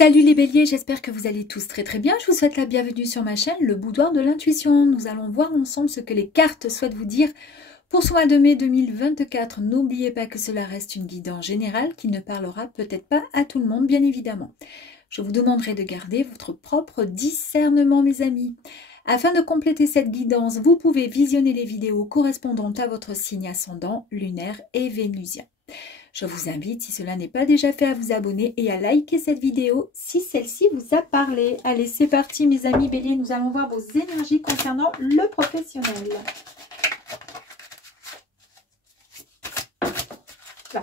Salut les béliers, j'espère que vous allez tous très très bien. Je vous souhaite la bienvenue sur ma chaîne, le boudoir de l'intuition. Nous allons voir ensemble ce que les cartes souhaitent vous dire pour ce mois de mai 2024. N'oubliez pas que cela reste une guidance générale qui ne parlera peut-être pas à tout le monde, bien évidemment. Je vous demanderai de garder votre propre discernement, mes amis. Afin de compléter cette guidance, vous pouvez visionner les vidéos correspondantes à votre signe ascendant, lunaire et vénusien. Je vous invite, si cela n'est pas déjà fait, à vous abonner et à liker cette vidéo si celle-ci vous a parlé. Allez, c'est parti mes amis béliers, nous allons voir vos énergies concernant le professionnel. Là.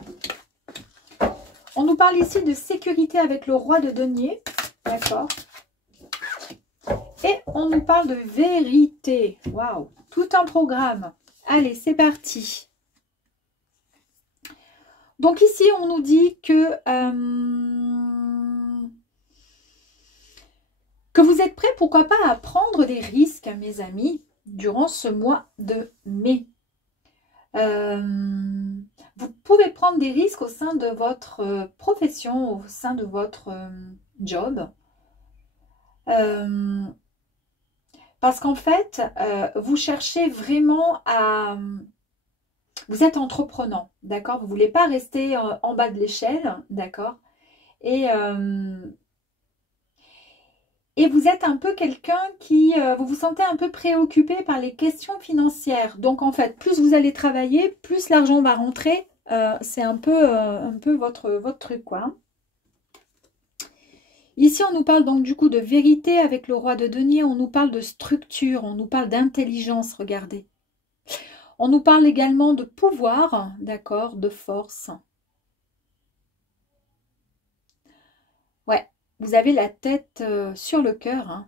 On nous parle ici de sécurité avec le roi de denier, d'accord? Et on nous parle de vérité. Waouh, tout un programme. Allez, c'est parti. Donc ici, on nous dit que vous êtes prêts, pourquoi pas, à prendre des risques, mes amis, durant ce mois de mai. Vous pouvez prendre des risques au sein de votre profession, au sein de votre job. Parce qu'en fait, vous cherchez vraiment à... Vous êtes entreprenant, d'accord? Vous ne voulez pas rester en bas de l'échelle, d'accord? Et vous êtes un peu quelqu'un qui... vous vous sentez un peu préoccupé par les questions financières. Donc, en fait, plus vous allez travailler, plus l'argent va rentrer. C'est un peu votre truc, quoi. Ici, on nous parle donc du coup de vérité avec le roi de denier. On nous parle de structure, on nous parle d'intelligence, regardez. On nous parle également de pouvoir, d'accord, de force. Ouais, vous avez la tête sur le cœur. Hein.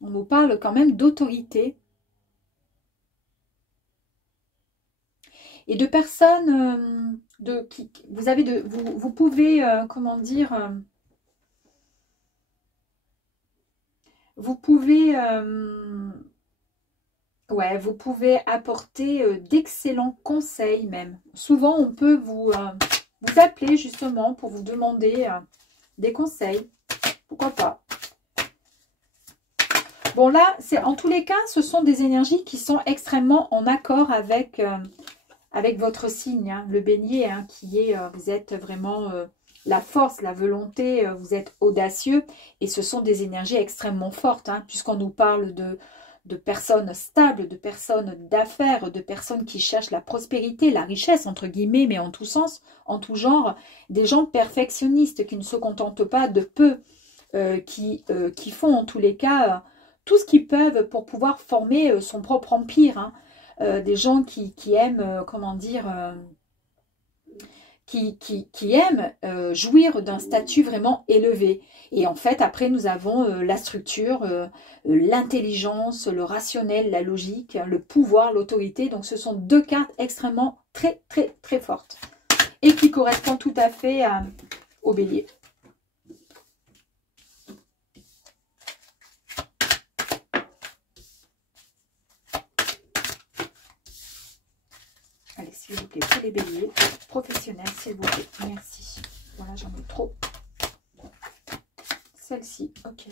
On nous parle quand même d'autorité. Et de personnes vous pouvez, comment dire, vous pouvez... ouais, vous pouvez apporter d'excellents conseils même. Souvent, on peut vous appeler justement pour vous demander des conseils. Pourquoi pas? Bon, là, en tous les cas, ce sont des énergies qui sont extrêmement en accord avec votre signe, hein, le bélier, hein, qui est, vous êtes vraiment la force, la volonté, vous êtes audacieux. Et ce sont des énergies extrêmement fortes, hein, puisqu'on nous parle de personnes stables, de personnes d'affaires, de personnes qui cherchent la prospérité, la richesse, entre guillemets, mais en tout sens, en tout genre, des gens perfectionnistes qui ne se contentent pas de peu, qui font en tous les cas tout ce qu'ils peuvent pour pouvoir former son propre empire. Hein. Des gens qui aiment, comment dire... qui aiment jouir d'un statut vraiment élevé. Et en fait, après, nous avons la structure, l'intelligence, le rationnel, la logique, le pouvoir, l'autorité. Donc, ce sont deux cartes extrêmement très, très, très fortes. Et qui correspondent tout à fait au bélier. Allez, s'il vous plaît, pour les béliers professionnels, s'il vous plaît. Merci. Voilà, j'en ai trop. Celle-ci, ok.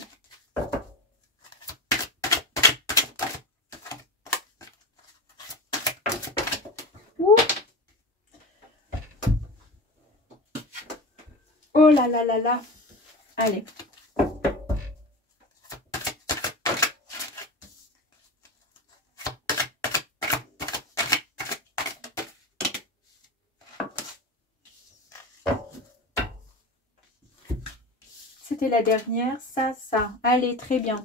Ouh. Oh là là là là. Allez. C'était la dernière, ça. Allez, très bien.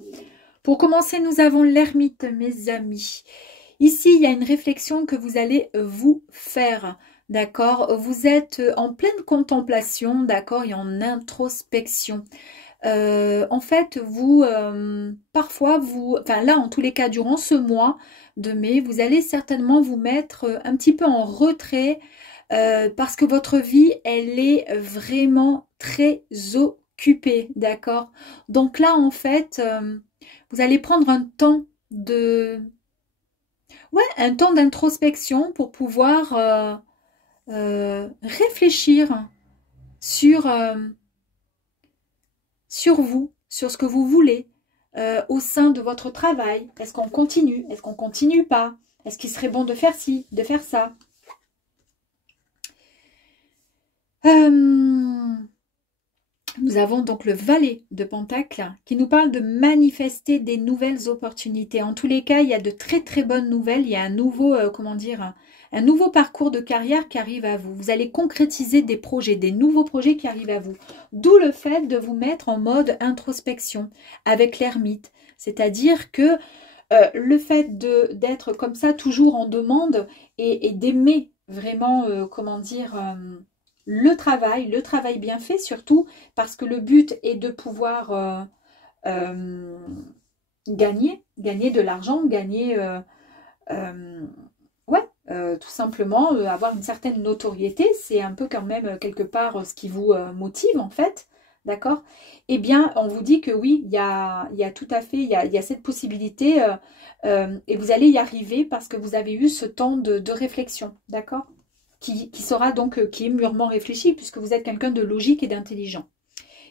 Pour commencer, nous avons l'ermite, mes amis. Ici, il y a une réflexion que vous allez vous faire, d'accord? Vous êtes en pleine contemplation, d'accord? Et en introspection. En fait, parfois, enfin là, en tous les cas, durant ce mois de mai, vous allez certainement vous mettre un petit peu en retrait parce que votre vie, elle est vraiment très occupée, d'accord? Donc là, en fait, vous allez prendre un temps un temps d'introspection pour pouvoir réfléchir sur sur vous, sur ce que vous voulez au sein de votre travail. Est-ce qu'on continue? Est-ce qu'on continue pas? Est-ce qu'il serait bon de faire ci, de faire ça? Nous avons donc le valet de Pentacle qui nous parle de manifester des nouvelles opportunités. En tous les cas, il y a de très très bonnes nouvelles. Il y a un nouveau, comment dire, un nouveau parcours de carrière qui arrive à vous. Vous allez concrétiser des projets, des nouveaux projets qui arrivent à vous. D'où le fait de vous mettre en mode introspection avec l'ermite. C'est-à-dire que le fait d'être comme ça, toujours en demande et d'aimer vraiment, comment dire... le travail bien fait surtout, parce que le but est de pouvoir gagner de l'argent, gagner, tout simplement, avoir une certaine notoriété, c'est un peu quand même quelque part ce qui vous motive en fait, d'accord? Eh bien, on vous dit que oui, il y a tout à fait, il y a cette possibilité et vous allez y arriver parce que vous avez eu ce temps de réflexion, d'accord? Qui sera donc, qui est mûrement réfléchi, puisque vous êtes quelqu'un de logique et d'intelligent.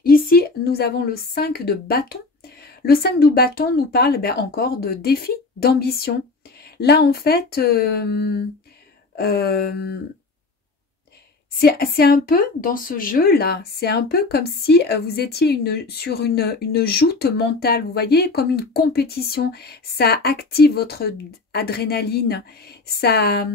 Ici, nous avons le 5 de bâton. Le 5 de bâton nous parle encore de défi, d'ambition. Là, en fait, c'est un peu, dans ce jeu-là, c'est un peu comme si vous étiez sur une joute mentale, vous voyez, comme une compétition. Ça active votre adrénaline, ça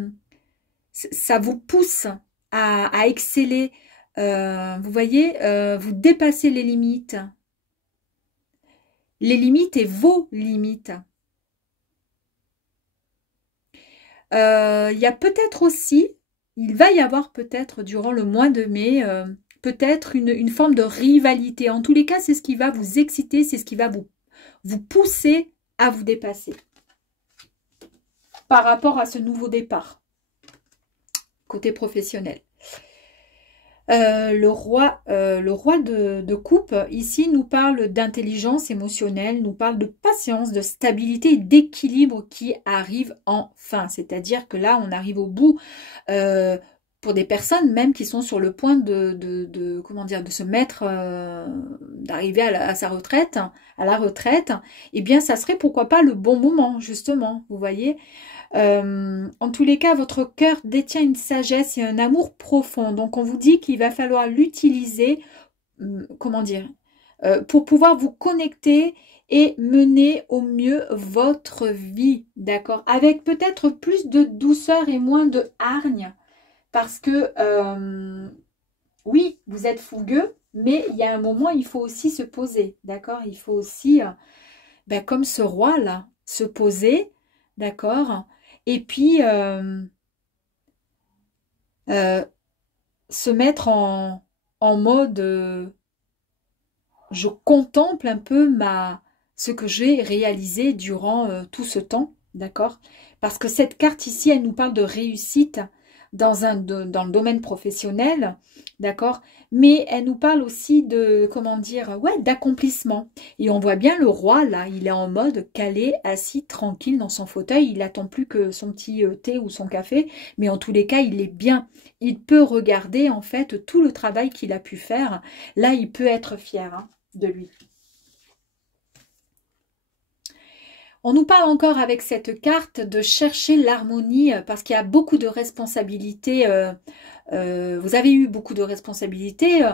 vous pousse à exceller, vous voyez, vous dépassez les limites et vos limites. Il y a peut-être aussi, il va y avoir peut-être durant le mois de mai, peut-être une forme de rivalité. En tous les cas, c'est ce qui va vous exciter, c'est ce qui va vous pousser à vous dépasser par rapport à ce nouveau départ. Côté professionnel. Le roi de coupe, ici, nous parle d'intelligence émotionnelle, nous parle de patience, de stabilité et d'équilibre qui arrive enfin. C'est-à-dire que là, on arrive au bout, pour des personnes même qui sont sur le point comment dire, de se mettre, d'arriver à sa retraite, à la retraite, eh bien, ça serait pourquoi pas le bon moment, justement, vous voyez. En tous les cas, votre cœur détient une sagesse et un amour profond. Donc, on vous dit qu'il va falloir l'utiliser, comment dire, pour pouvoir vous connecter et mener au mieux votre vie, d'accord? Avec peut-être plus de douceur et moins de hargne. Parce que, oui, vous êtes fougueux, mais il y a un moment, il faut aussi se poser, d'accord? Il faut aussi, comme ce roi-là, se poser, d'accord? Et puis, se mettre en mode, je contemple un peu ce que j'ai réalisé durant tout ce temps, d'accord? Parce que cette carte ici, elle nous parle de réussite dans le domaine professionnel, d'accord? Mais elle nous parle aussi de, comment dire, ouais, d'accomplissement. Et on voit bien le roi, là, il est en mode calé, assis, tranquille dans son fauteuil. Il n'attend plus que son petit thé ou son café. Mais en tous les cas, il est bien. Il peut regarder, en fait, tout le travail qu'il a pu faire. Là, il peut être fier de lui. On nous parle encore avec cette carte de chercher l'harmonie parce qu'il y a beaucoup de responsabilités. Vous avez eu beaucoup de responsabilités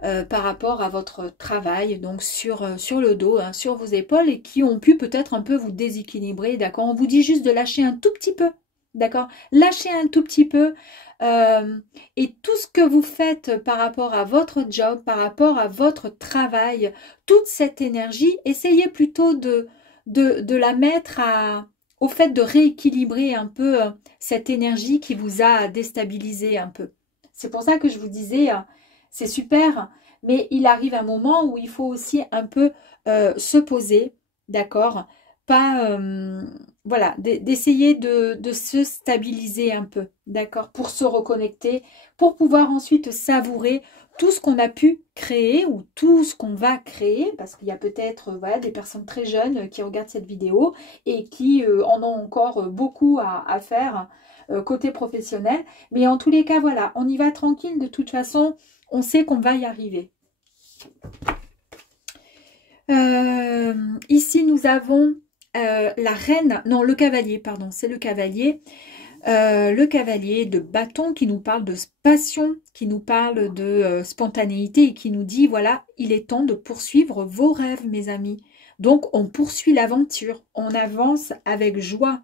par rapport à votre travail, donc sur le dos, sur vos épaules et qui ont pu peut-être un peu vous déséquilibrer, d'accord? On vous dit juste de lâcher un tout petit peu, d'accord? Lâchez un tout petit peu et tout ce que vous faites par rapport à votre job, par rapport à votre travail, toute cette énergie, essayez plutôt de la mettre au fait de rééquilibrer un peu cette énergie qui vous a déstabilisé un peu. C'est pour ça que je vous disais, c'est super, mais il arrive un moment où il faut aussi un peu se poser, d'accord? Pas, voilà, d'essayer de se stabiliser un peu, d'accord? Pour se reconnecter, pour pouvoir ensuite savourer tout ce qu'on a pu créer ou tout ce qu'on va créer, parce qu'il y a peut-être voilà, des personnes très jeunes qui regardent cette vidéo et qui en ont encore beaucoup à faire côté professionnel. Mais en tous les cas, voilà, on y va tranquille. De toute façon, on sait qu'on va y arriver. Ici, nous avons la reine, non, le cavalier, pardon, c'est le cavalier. Le cavalier de bâton qui nous parle de passion, qui nous parle de spontanéité et qui nous dit, voilà, il est temps de poursuivre vos rêves, mes amis. Donc, on poursuit l'aventure, on avance avec joie.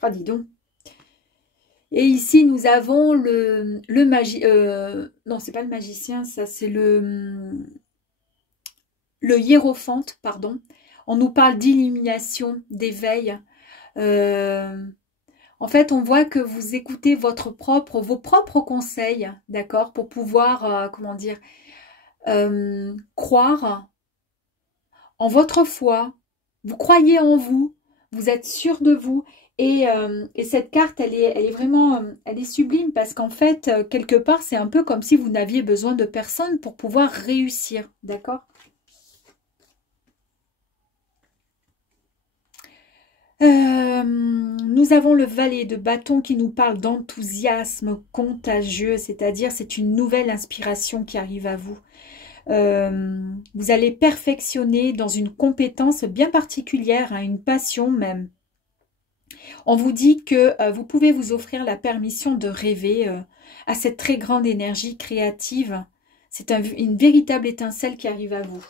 Ah, dis donc. Et ici, nous avons le non, c'est pas le magicien, ça, c'est le hiérophante, pardon. On nous parle d'illumination, d'éveil. Euh, En fait, on voit que vous écoutez vos propres conseils, d'accord, pour pouvoir, comment dire, croire en votre foi. Vous croyez en vous, vous êtes sûr de vous. Et cette carte, elle est vraiment, elle est sublime parce qu'en fait, quelque part, c'est un peu comme si vous n'aviez besoin de personne pour pouvoir réussir, d'accord? Nous avons le valet de bâton qui nous parle d'enthousiasme contagieux, c'est-à-dire c'est une nouvelle inspiration qui arrive à vous. Vous allez perfectionner dans une compétence bien particulière, hein, une passion même. On vous dit que vous pouvez vous offrir la permission de rêver à cette très grande énergie créative. C'est une véritable étincelle qui arrive à vous.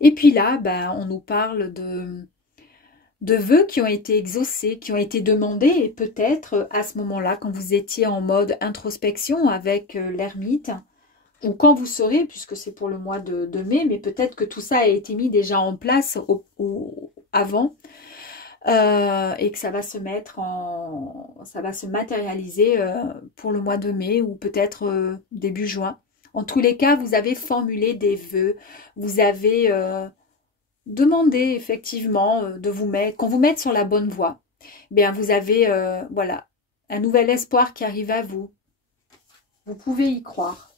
Et puis là, ben, on nous parle de vœux qui ont été exaucés, qui ont été demandés, et peut-être à ce moment-là, quand vous étiez en mode introspection avec l'ermite, ou quand vous serez, puisque c'est pour le mois de mai, mais peut-être que tout ça a été mis déjà en place avant, et que ça va se mettre ça va se matérialiser pour le mois de mai, ou peut-être début juin. En tous les cas, vous avez formulé des vœux, vous avez demandé effectivement de vous mettre, qu'on vous mette sur la bonne voie. Bien, vous avez voilà, un nouvel espoir qui arrive à vous. Vous pouvez y croire.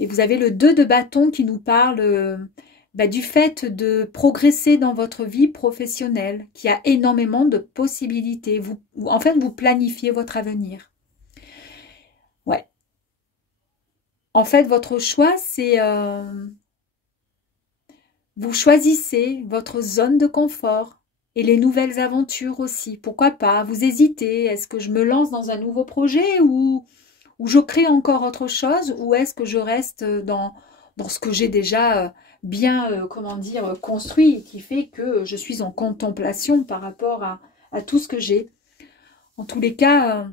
Et vous avez le 2 de bâton qui nous parle du fait de progresser dans votre vie professionnelle, qui a énormément de possibilités. En fait, vous planifiez votre avenir. Ouais. En fait, votre choix, c'est... vous choisissez votre zone de confort et les nouvelles aventures aussi. Pourquoi pas? Vous hésitez. Est-ce que je me lance dans un nouveau projet ou je crée encore autre chose, ou est-ce que je reste dans ce que j'ai déjà bien, comment dire, construit, qui fait que je suis en contemplation par rapport à tout ce que j'ai. En tous les cas,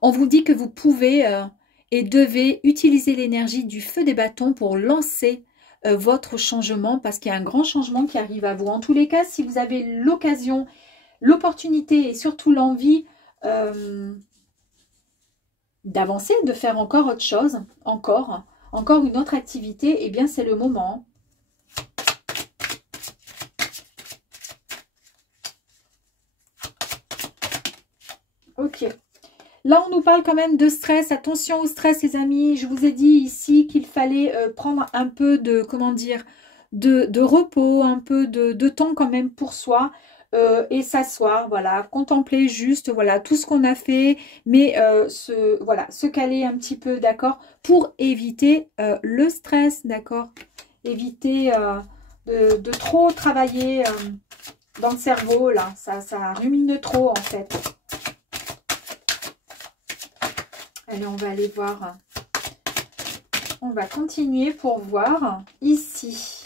on vous dit que vous pouvez et devez utiliser l'énergie du feu des bâtons pour lancer votre changement, parce qu'il y a un grand changement qui arrive à vous. En tous les cas, si vous avez l'occasion, l'opportunité et surtout l'envie d'avancer, de faire encore autre chose, encore une autre activité, eh bien c'est le moment. Ok. Là, on nous parle quand même de stress. Attention au stress, les amis. Je vous ai dit ici qu'il fallait prendre un peu de, comment dire, de repos, un peu de temps quand même pour soi. Et s'asseoir, voilà, contempler juste, voilà, tout ce qu'on a fait, mais se caler un petit peu, d'accord, pour éviter le stress, d'accord, éviter de trop travailler dans le cerveau, là, ça rumine trop, en fait. Allez, on va aller voir, on va continuer pour voir ici.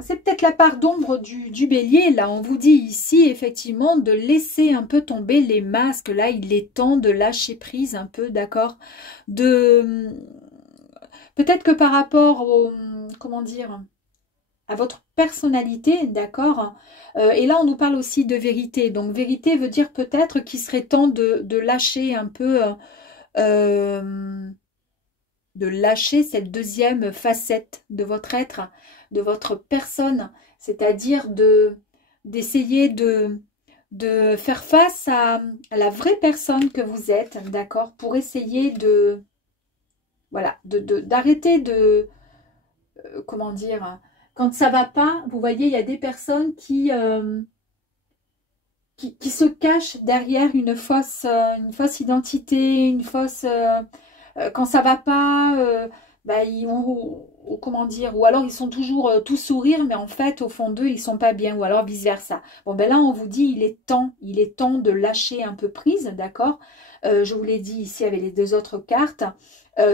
C'est peut-être la part d'ombre du bélier. Là, on vous dit ici, effectivement, de laisser un peu tomber les masques. Là, il est temps de lâcher prise un peu, d'accord? Peut-être que par rapport au... Comment dire? À votre personnalité, d'accord? Et là, on nous parle aussi de vérité. Donc, vérité veut dire peut-être qu'il serait temps de lâcher un peu... de lâcher cette deuxième facette de votre être, de votre personne, c'est-à-dire d'essayer de faire face à la vraie personne que vous êtes, d'accord, pour essayer de, voilà, d'arrêter comment dire, quand ça va pas, vous voyez, il y a des personnes qui qui se cache derrière une fausse identité, une fausse... quand ça va pas, bah, ou comment dire, ou alors ils sont toujours tout sourire, mais en fait, au fond d'eux, ils sont pas bien, ou alors vice-versa. Bon, ben là, on vous dit, il est temps de lâcher un peu prise, d'accord? Je vous l'ai dit ici avec les deux autres cartes.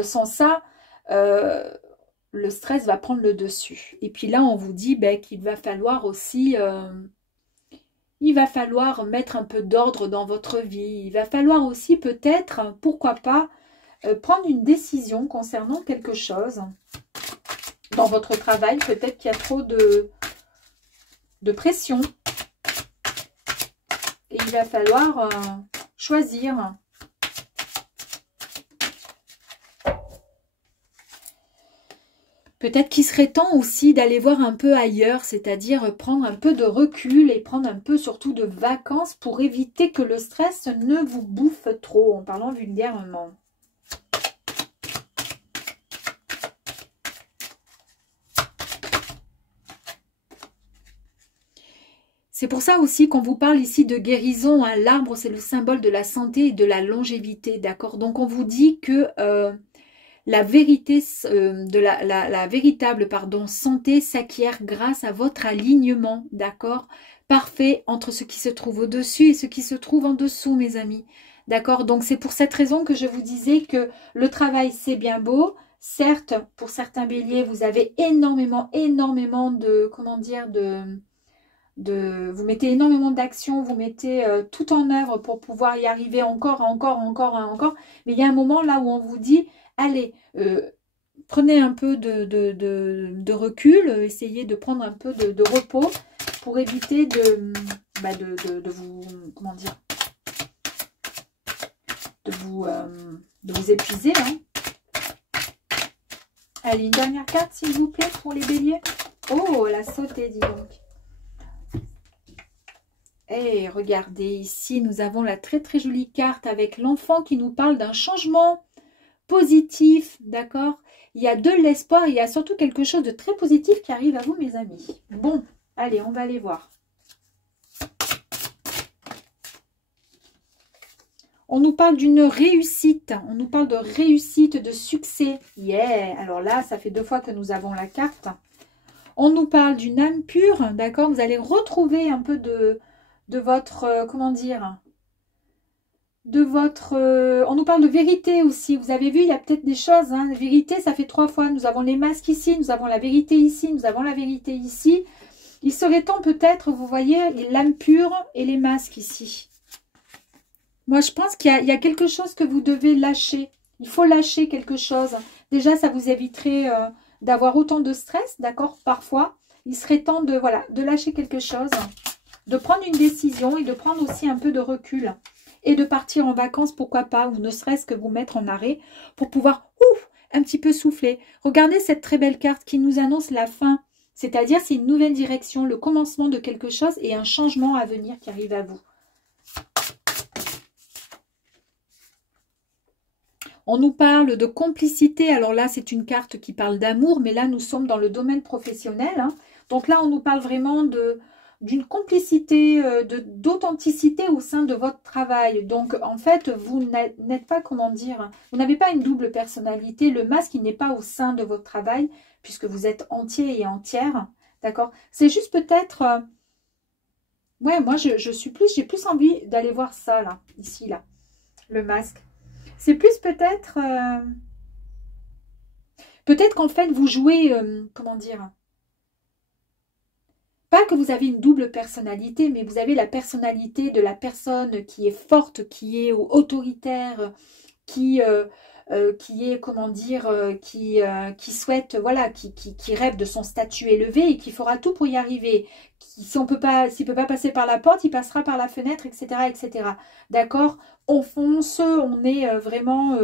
Sans ça, le stress va prendre le dessus. Et puis là, on vous dit ben, qu'il va falloir aussi... il va falloir mettre un peu d'ordre dans votre vie. Il va falloir aussi peut-être, pourquoi pas, prendre une décision concernant quelque chose dans votre travail. Peut-être qu'il y a trop de pression. Et il va falloir choisir. Peut-être qu'il serait temps aussi d'aller voir un peu ailleurs, c'est-à-dire prendre un peu de recul et prendre un peu surtout de vacances pour éviter que le stress ne vous bouffe trop, en parlant vulgairement. C'est pour ça aussi qu'on vous parle ici de guérison. Hein. L'arbre, c'est le symbole de la santé et de la longévité, d'accord? Donc, on vous dit que... la vérité de la véritable santé s'acquiert grâce à votre alignement, d'accord? Parfait entre ce qui se trouve au-dessus et ce qui se trouve en dessous, mes amis. D'accord? Donc, c'est pour cette raison que je vous disais que le travail, c'est bien beau. Certes, pour certains béliers, vous avez énormément de, comment dire, vous mettez énormément d'actions, vous mettez tout en œuvre pour pouvoir y arriver encore. Mais il y a un moment là où on vous dit, allez, prenez un peu de recul, essayez de prendre un peu de repos pour éviter de vous, comment dire, de vous épuiser. Hein. Allez, une dernière carte, s'il vous plaît, pour les béliers. Oh, elle a sauté, dis donc. Et regardez, ici, nous avons la très jolie carte avec l'enfant qui nous parle d'un changement positif, d'accord? Il y a de l'espoir, il y a surtout quelque chose de très positif qui arrive à vous, mes amis. Bon, allez, on va aller voir. On nous parle d'une réussite, on nous parle de réussite, de succès. Yeah! Alors là, ça fait 2 fois que nous avons la carte. On nous parle d'une âme pure, d'accord? Vous allez retrouver un peu de votre, comment dire, de votre... on nous parle de vérité aussi. Vous avez vu, il y a peut-être des choses. Hein. Vérité, ça fait 3 fois. Nous avons les masques ici, nous avons la vérité ici, nous avons la vérité ici. Il serait temps peut-être, vous voyez, l'âme pure et les masques ici. Moi, je pense qu'il y a quelque chose que vous devez lâcher. Il faut lâcher quelque chose. Déjà, ça vous éviterait d'avoir autant de stress, d'accord, parfois. Il serait temps de, voilà, de lâcher quelque chose, de prendre une décision et de prendre aussi un peu de recul. Et de partir en vacances, pourquoi pas, ou ne serait-ce que vous mettre en arrêt pour pouvoir, un petit peu souffler. Regardez cette très belle carte qui nous annonce la fin. C'est-à-dire, c'est une nouvelle direction, le commencement de quelque chose et un changement à venir qui arrive à vous. On nous parle de complicité. Alors là, c'est une carte qui parle d'amour, mais là, nous sommes dans le domaine professionnel. Hein. Donc là, on nous parle vraiment d'une complicité, d'authenticité au sein de votre travail. Donc, en fait, vous n'êtes pas, comment dire, vous n'avez pas une double personnalité. Le masque, il n'est pas au sein de votre travail, puisque vous êtes entier et entière. D'accord? C'est juste peut-être... ouais, moi, j'ai plus envie d'aller voir ça, là, ici, là, le masque. C'est plus peut-être... peut-être qu'en fait, vous jouez, comment dire... Pas que vous avez une double personnalité, mais vous avez la personnalité de la personne qui est forte, qui est autoritaire, qui est, comment dire, qui souhaite, voilà, qui rêve de son statut élevé et qui fera tout pour y arriver. S'il ne peut pas passer par la porte, il passera par la fenêtre, etc., etc. D'accord? On fonce, on est vraiment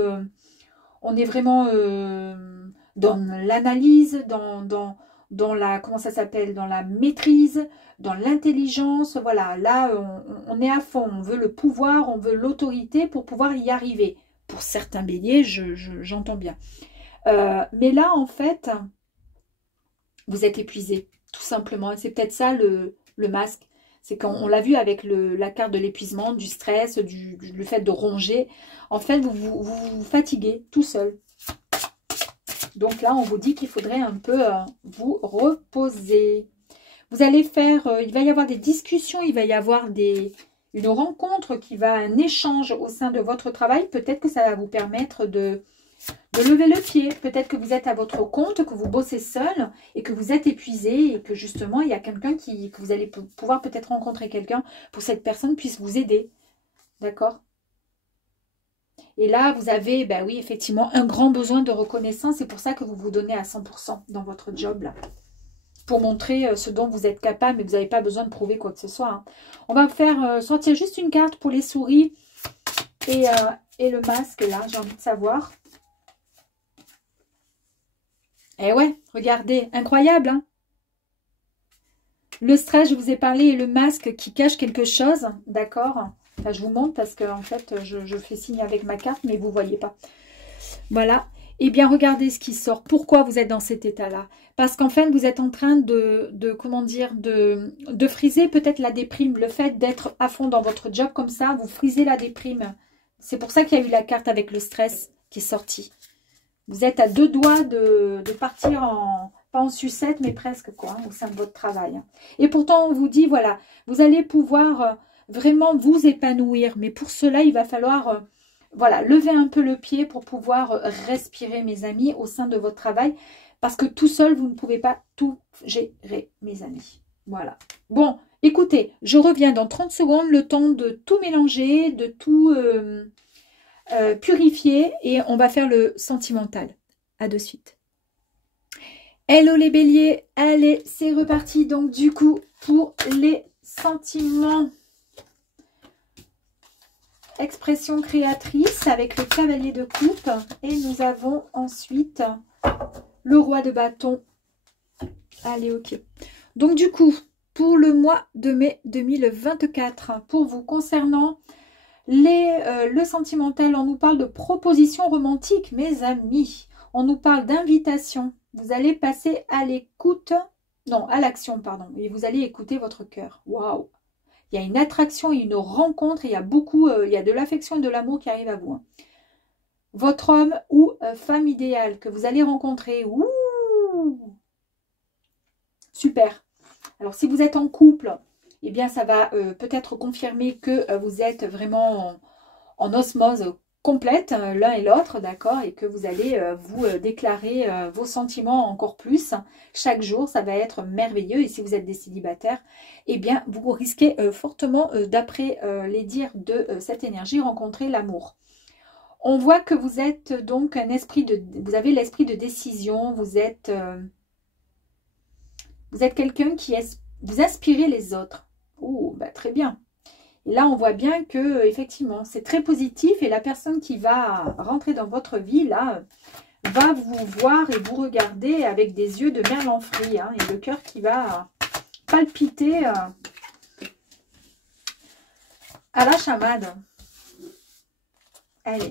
dans l'analyse, dans la, comment ça s'appelle, dans la maîtrise, dans l'intelligence. Voilà, là, on est à fond. On veut le pouvoir, on veut l'autorité pour pouvoir y arriver. Pour certains béliers, j'entends bien. Mais là, en fait, vous êtes épuisé, tout simplement. C'est peut-être ça le masque. C'est quand on l'a vu avec la carte de l'épuisement, du stress, le fait de ronger. En fait, vous fatiguez tout seul. Donc là, on vous dit qu'il faudrait un peu vous reposer. Vous allez faire, il va y avoir des discussions, il va y avoir une rencontre un échange au sein de votre travail. Peut-être que ça va vous permettre de lever le pied. Peut-être que vous êtes à votre compte, que vous bossez seul et que vous êtes épuisé et que justement, il y a quelqu'un que vous allez pouvoir peut-être rencontrer quelqu'un pour que cette personne puisse vous aider. D'accord? Et là, vous avez, ben oui, effectivement, un grand besoin de reconnaissance. C'est pour ça que vous vous donnez à 100% dans votre job, là. Pour montrer ce dont vous êtes capable, mais vous n'avez pas besoin de prouver quoi que ce soit. Hein. On va faire sortir juste une carte pour les souris et le masque, là, j'ai envie de savoir. Eh ouais, regardez, incroyable, hein. Le stress, je vous ai parlé, et le masque qui cache quelque chose, d'accord. Enfin, je vous montre parce que en fait, je fais signe avec ma carte, mais vous ne voyez pas. Voilà. Eh bien, regardez ce qui sort. Pourquoi vous êtes dans cet état-là? Parce qu'en fait, vous êtes en train comment dire, de friser peut-être la déprime. Le fait d'être à fond dans votre job comme ça, vous frisez la déprime. C'est pour ça qu'il y a eu la carte avec le stress qui est sortie. Vous êtes à 2 doigts de partir pas en sucette, mais presque quoi, hein, au sein de votre travail. Et pourtant, on vous dit, voilà, vous allez pouvoir vraiment vous épanouir. Mais pour cela, il va falloir... voilà, levez un peu le pied pour pouvoir respirer, mes amis, au sein de votre travail. Parce que tout seul, vous ne pouvez pas tout gérer, mes amis. Voilà. Bon, écoutez, je reviens dans 30 secondes, le temps de tout mélanger, de tout purifier. Et on va faire le sentimental. À de suite. Hello les béliers. Allez, c'est reparti. Donc du coup, pour les sentiments... Expression créatrice avec le cavalier de coupe. Et nous avons ensuite le roi de bâton. Allez, ok. Donc du coup, pour le mois de mai 2024, pour vous concernant le sentimental, on nous parle de proposition romantique, mes amis. On nous parle d'invitation. Vous allez passer à l'écoute, non, à l'action, pardon. Et vous allez écouter votre cœur. Waouh! Il y a une attraction et une rencontre. Et il y a beaucoup, il y a de l'affection et de l'amour qui arrive à vous. Hein. Votre homme ou femme idéale que vous allez rencontrer. Ouh, super. Alors, si vous êtes en couple, eh bien, ça va peut-être confirmer que vous êtes vraiment en osmose complète, l'un et l'autre, d'accord, et que vous allez vous déclarer vos sentiments encore plus. Chaque jour, ça va être merveilleux. Et si vous êtes des célibataires, eh bien, vous risquez fortement, d'après les dires de cette énergie, rencontrer l'amour. On voit que vous êtes donc vous avez l'esprit de décision, vous êtes quelqu'un qui vous inspirez les autres. Oh, bah, très bien. Et là, on voit bien que effectivement, c'est très positif et la personne qui va rentrer dans votre vie, là, va vous voir et vous regarder avec des yeux de merlan frit, hein, et le cœur qui va palpiter à la chamade. Allez,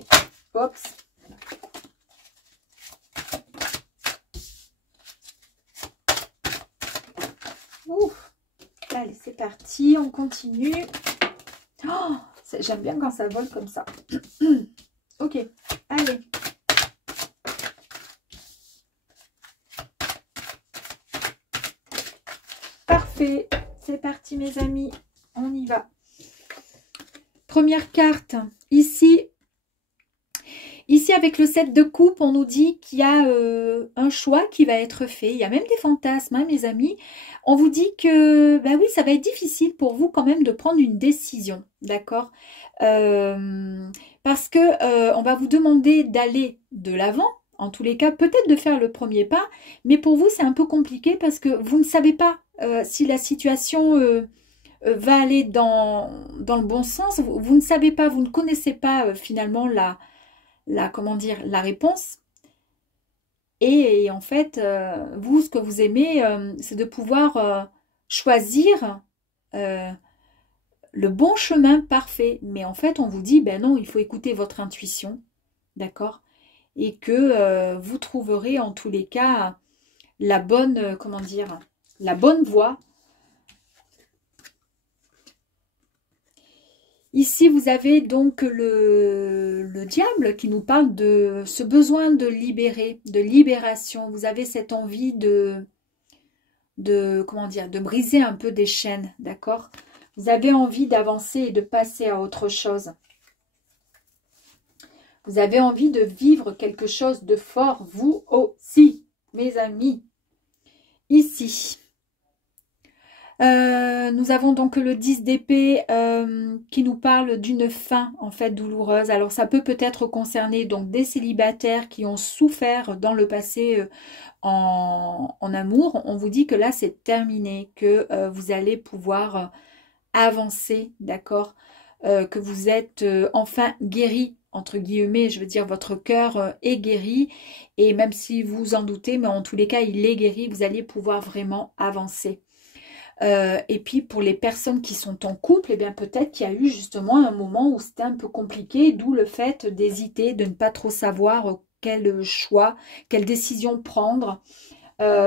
hop. Ouf. Allez, c'est parti, on continue. Oh, j'aime bien quand ça vole comme ça. Ok, allez. Parfait, c'est parti mes amis, on y va. Première carte, ici avec le 7 de coupe, on nous dit qu'il y a un choix qui va être fait. Il y a même des fantasmes, hein, mes amis. On vous dit que, bah oui, ça va être difficile pour vous quand même de prendre une décision, d'accord, parce que on va vous demander d'aller de l'avant, en tous les cas, peut-être de faire le premier pas, mais pour vous, c'est un peu compliqué parce que vous ne savez pas si la situation va aller dans le bon sens. Vous ne savez pas, vous ne connaissez pas finalement comment dire, la réponse. Et en fait, vous, ce que vous aimez, c'est de pouvoir choisir le bon chemin parfait. Mais en fait, on vous dit, ben non, il faut écouter votre intuition, d'accord? Et que vous trouverez en tous les cas la bonne, comment dire, la bonne voie Ici, vous avez donc le diable qui nous parle de ce besoin de libérer, de libération. Vous avez cette envie comment dire, de briser un peu des chaînes, d'accord? Vous avez envie d'avancer et de passer à autre chose. Vous avez envie de vivre quelque chose de fort, vous aussi, mes amis. Ici, nous avons donc le 10 d'épée qui nous parle d'une fin en fait douloureuse. Alors ça peut-être concerner donc des célibataires qui ont souffert dans le passé en amour. On vous dit que là c'est terminé, que vous allez pouvoir avancer, d'accord, que vous êtes enfin guéri, entre guillemets, je veux dire votre cœur est guéri, et même si vous en doutez, mais en tous les cas il est guéri, vous allez pouvoir vraiment avancer. Et puis pour les personnes qui sont en couple, eh bien peut-être qu'il y a eu justement un moment où c'était un peu compliqué, d'où le fait d'hésiter, de ne pas trop savoir quel choix, quelle décision prendre.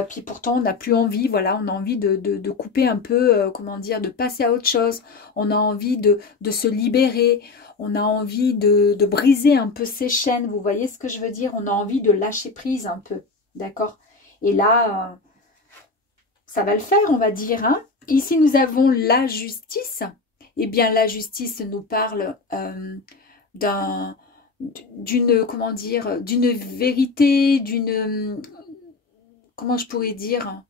Puis pourtant on n'a plus envie, voilà, on a envie de couper un peu, comment dire, de passer à autre chose. On a envie de se libérer, on a envie de briser un peu ces chaînes, vous voyez ce que je veux dire? On a envie de lâcher prise un peu, d'accord? Et là... ça va le faire, on va dire. Hein. Ici, nous avons la justice. Eh bien, la justice nous parle comment dire, d'une vérité, comment je pourrais dire?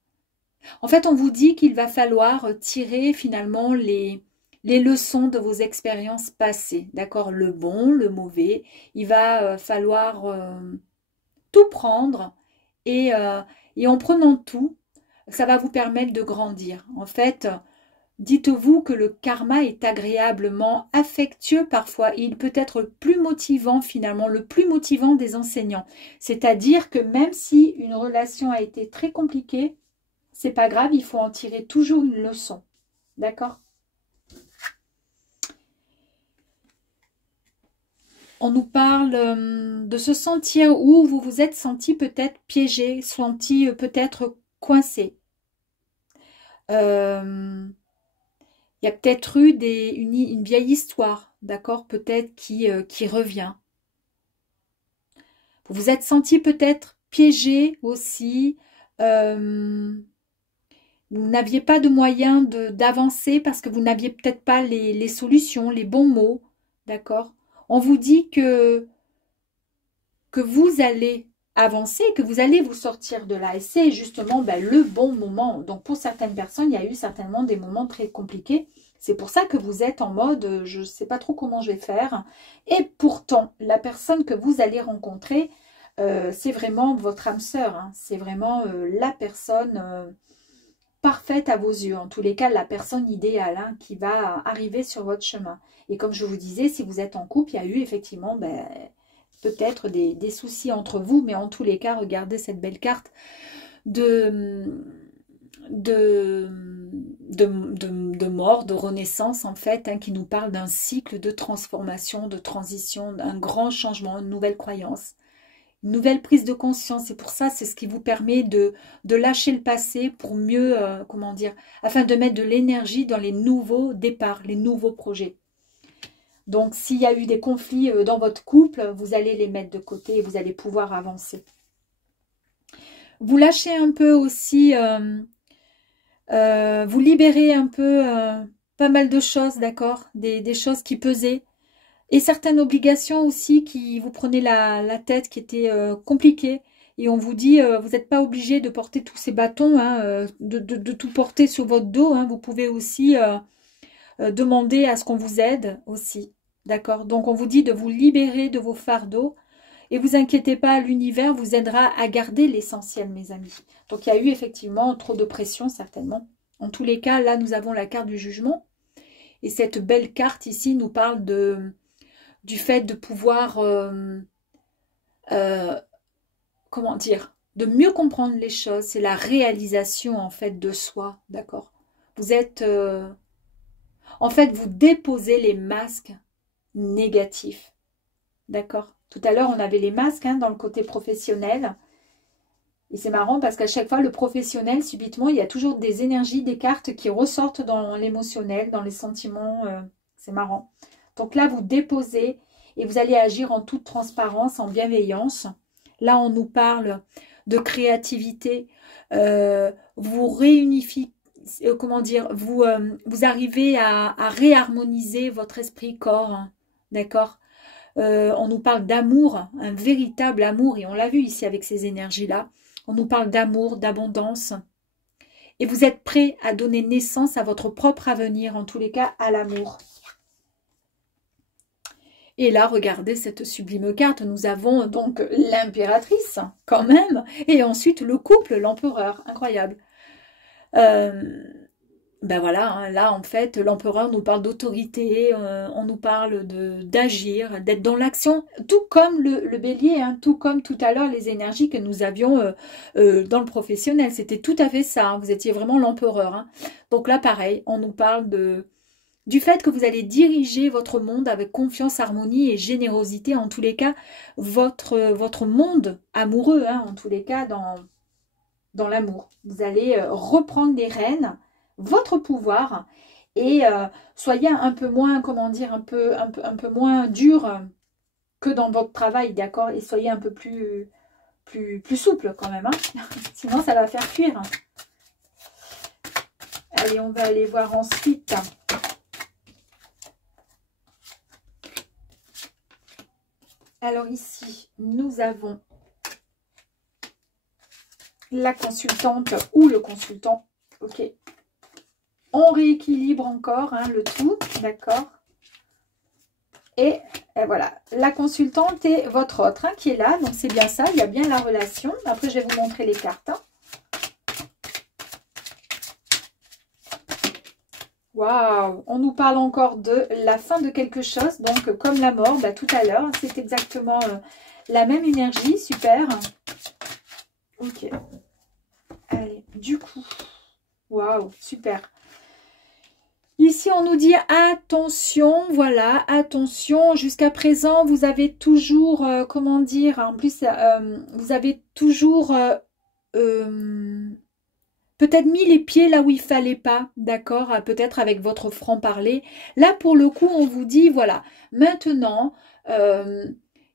En fait, on vous dit qu'il va falloir tirer finalement les leçons de vos expériences passées. D'accord? Le bon, le mauvais. Il va falloir tout prendre et en prenant tout, ça va vous permettre de grandir. En fait, dites-vous que le karma est agréablement affectueux parfois. Il peut être plus motivant finalement, le plus motivant des enseignants. C'est-à-dire que même si une relation a été très compliquée, c'est pas grave, il faut en tirer toujours une leçon. D'accord? On nous parle de se sentir où vous vous êtes senti peut-être piégé, senti peut-être coincé. Il y a peut-être eu une vieille histoire, d'accord, peut-être qui revient. Vous vous êtes senti peut-être piégé aussi. Vous n'aviez pas de moyen d'avancer parce que vous n'aviez peut-être pas les solutions, les bons mots, d'accord. On vous dit que vous allez avancer, que vous allez vous sortir de là. Et c'est justement le bon moment. Donc pour certaines personnes, il y a eu certainement des moments très compliqués. C'est pour ça que vous êtes en mode, je ne sais pas trop comment je vais faire. Et pourtant, la personne que vous allez rencontrer, c'est vraiment votre âme sœur. Hein. C'est vraiment la personne parfaite à vos yeux. En tous les cas, la personne idéale hein, qui va arriver sur votre chemin. Et comme je vous disais, si vous êtes en couple, il y a eu effectivement... peut-être des soucis entre vous, mais en tous les cas, regardez cette belle carte de mort, de renaissance en fait, hein, qui nous parle d'un cycle de transformation, de transition, d'un grand changement, une nouvelle croyance, une nouvelle prise de conscience. Et pour ça, c'est ce qui vous permet de lâcher le passé pour mieux, comment dire, afin de mettre de l'énergie dans les nouveaux départs, les nouveaux projets. Donc, s'il y a eu des conflits dans votre couple, vous allez les mettre de côté et vous allez pouvoir avancer. Vous lâchez un peu aussi, vous libérez un peu pas mal de choses, d'accord, des choses qui pesaient. Et certaines obligations aussi qui vous prenaient la tête, qui étaient compliquées. Et on vous dit, vous n'êtes pas obligé de porter tous ces bâtons, hein, de tout porter sur votre dos. Hein. Vous pouvez aussi... demander à ce qu'on vous aide aussi, d'accord? Donc on vous dit de vous libérer de vos fardeaux et vous inquiétez pas, l'univers vous aidera à garder l'essentiel, mes amis. Donc il y a eu effectivement trop de pression certainement. En tous les cas, là nous avons la carte du jugement et cette belle carte ici nous parle du fait de pouvoir, comment dire, de mieux comprendre les choses. C'est la réalisation en fait de soi, d'accord? Vous êtes... en fait, vous déposez les masques négatifs. D'accord? Tout à l'heure, on avait les masques hein, dans le côté professionnel. Et c'est marrant parce qu'à chaque fois, le professionnel, subitement, il y a toujours des énergies, des cartes qui ressortent dans l'émotionnel, dans les sentiments. C'est marrant. Donc là, vous déposez et vous allez agir en toute transparence, en bienveillance. Là, on nous parle de créativité. Vous réunifiez, comment dire, vous arrivez à réharmoniser votre esprit-corps, hein, d'accord? On nous parle d'amour, un véritable amour, et on l'a vu ici avec ces énergies-là. On nous parle d'amour, d'abondance. Et vous êtes prêt à donner naissance à votre propre avenir, en tous les cas à l'amour. Et là, regardez cette sublime carte. Nous avons donc l'impératrice, quand même, et ensuite le couple, l'empereur. Incroyable. Ben voilà, hein, là en fait, l'empereur nous parle d'autorité, on nous parle d'agir, d'être dans l'action, tout comme le bélier, hein, tout comme tout à l'heure les énergies que nous avions dans le professionnel. C'était tout à fait ça, hein, vous étiez vraiment l'empereur. Hein. Donc là pareil, on nous parle du fait que vous allez diriger votre monde avec confiance, harmonie et générosité, en tous les cas, votre monde amoureux, hein, en tous les cas, dans l'amour. Vous allez reprendre les rênes, votre pouvoir, et soyez un peu moins, comment dire, un peu moins dur que dans votre travail, d'accord, et soyez un peu plus souple quand même, hein. Sinon ça va faire cuire. Allez, on va aller voir ensuite. Alors ici, nous avons la consultante ou le consultant, ok. On rééquilibre encore hein, le tout, d'accord. Et voilà, la consultante et votre autre hein, qui est là. Donc c'est bien ça, il y a bien la relation. Après, je vais vous montrer les cartes. Hein. Waouh, on nous parle encore de la fin de quelque chose. Donc comme la mort, bah, tout à l'heure, c'est exactement la même énergie. Super. Ok. Allez, du coup, waouh, super. Ici, on nous dit attention, voilà, attention. Jusqu'à présent, vous avez toujours, comment dire, en plus, vous avez toujours peut-être mis les pieds là où il fallait pas, d'accord, peut-être avec votre franc-parler. Là, pour le coup, on vous dit, voilà, maintenant,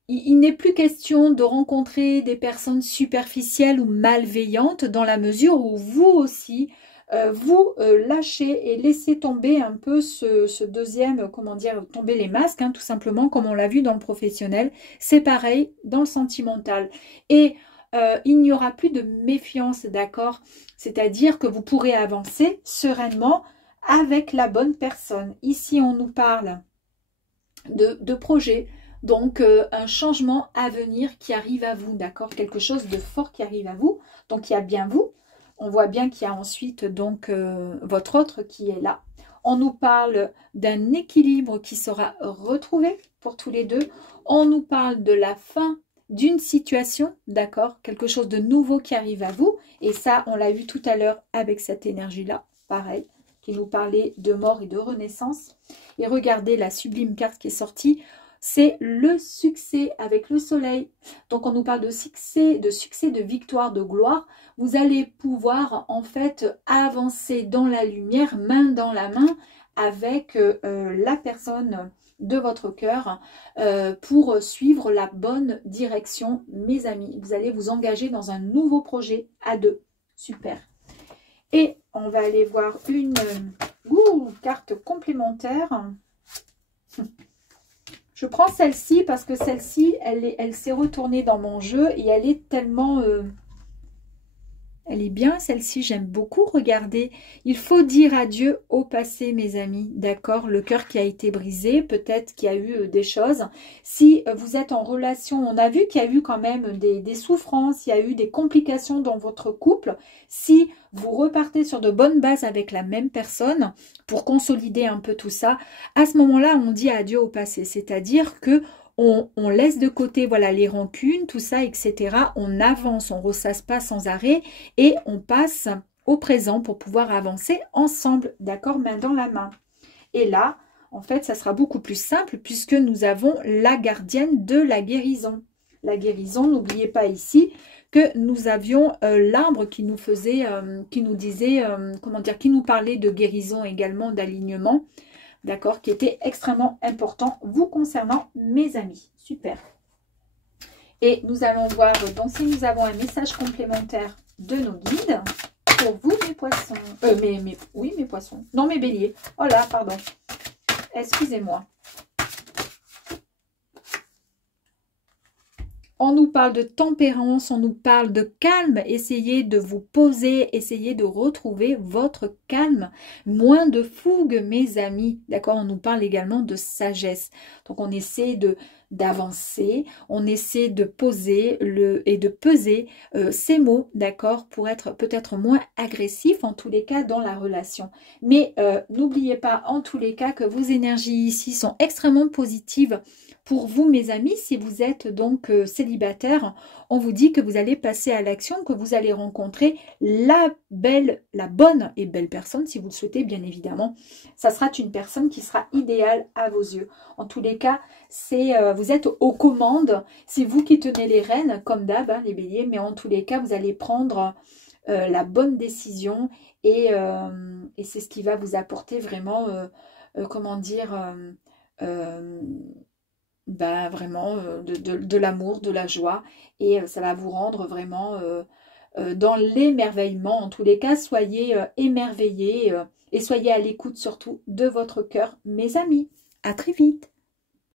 il n'est plus question de rencontrer des personnes superficielles ou malveillantes dans la mesure où vous aussi, vous lâchez et laissez tomber un peu ce deuxième, comment dire, tomber les masques, hein, tout simplement, comme on l'a vu dans le professionnel. C'est pareil dans le sentimental. Et il n'y aura plus de méfiance, d'accord? C'est-à-dire que vous pourrez avancer sereinement avec la bonne personne. Ici, on nous parle de projet. Donc, un changement à venir qui arrive à vous, d'accord? Quelque chose de fort qui arrive à vous. Donc, il y a bien vous. On voit bien qu'il y a ensuite donc votre autre qui est là. On nous parle d'un équilibre qui sera retrouvé pour tous les deux. On nous parle de la fin d'une situation, d'accord? Quelque chose de nouveau qui arrive à vous. Et ça, on l'a vu tout à l'heure avec cette énergie-là, pareil, qui nous parlait de mort et de renaissance. Et regardez la sublime carte qui est sortie. C'est le succès avec le soleil. Donc, on nous parle de succès, de victoire, de gloire. Vous allez pouvoir, en fait, avancer dans la lumière, main dans la main, avec la personne de votre cœur pour suivre la bonne direction, mes amis. Vous allez vous engager dans un nouveau projet à deux. Super. Et on va aller voir une carte complémentaire. Je prends celle-ci parce que celle-ci, elle s'est retournée dans mon jeu et elle est tellement... elle est bien, celle-ci, j'aime beaucoup. Regardez, il faut dire adieu au passé, mes amis. D'accord, le cœur qui a été brisé, peut-être qu'il y a eu des choses. Si vous êtes en relation, on a vu qu'il y a eu quand même des souffrances, il y a eu des complications dans votre couple. Si vous repartez sur de bonnes bases avec la même personne pour consolider un peu tout ça, à ce moment-là, on dit adieu au passé. C'est-à-dire que on laisse de côté voilà les rancunes, tout ça, etc. On avance, on ressasse pas sans arrêt et on passe au présent pour pouvoir avancer ensemble, d'accord, main dans la main. Et là, en fait, ça sera beaucoup plus simple puisque nous avons la gardienne de la guérison. La guérison, n'oubliez pas ici que nous avions l'arbre qui nous faisait, qui nous disait, comment dire, qui nous parlait de guérison également, d'alignement. d'accord, qui était extrêmement important vous concernant, mes amis. Super. Et nous allons voir donc si nous avons un message complémentaire de nos guides pour vous, mes poissons. Oui, mes poissons. Non, mes béliers. Oh là, pardon. Excusez-moi. On nous parle de tempérance, on nous parle de calme. Essayez de vous poser, essayez de retrouver votre calme. Moins de fougue, mes amis. D'accord? On nous parle également de sagesse. Donc, on essaie d'avancer, on essaie de poser et de peser ces mots, d'accord, pour être peut-être moins agressif en tous les cas dans la relation. Mais n'oubliez pas en tous les cas que vos énergies ici sont extrêmement positives pour vous, mes amis. Si vous êtes donc célibataire, on vous dit que vous allez passer à l'action, que vous allez rencontrer la bonne et belle personne, si vous le souhaitez, bien évidemment. Ça sera une personne qui sera idéale à vos yeux. En tous les cas, vous êtes aux commandes. C'est vous qui tenez les rênes, comme d'hab, hein, les béliers. Mais en tous les cas, vous allez prendre la bonne décision. Et c'est ce qui va vous apporter vraiment, comment dire... vraiment de l'amour, de la joie, et ça va vous rendre vraiment dans l'émerveillement. En tous les cas, soyez émerveillés et soyez à l'écoute surtout de votre cœur, mes amis. À très vite.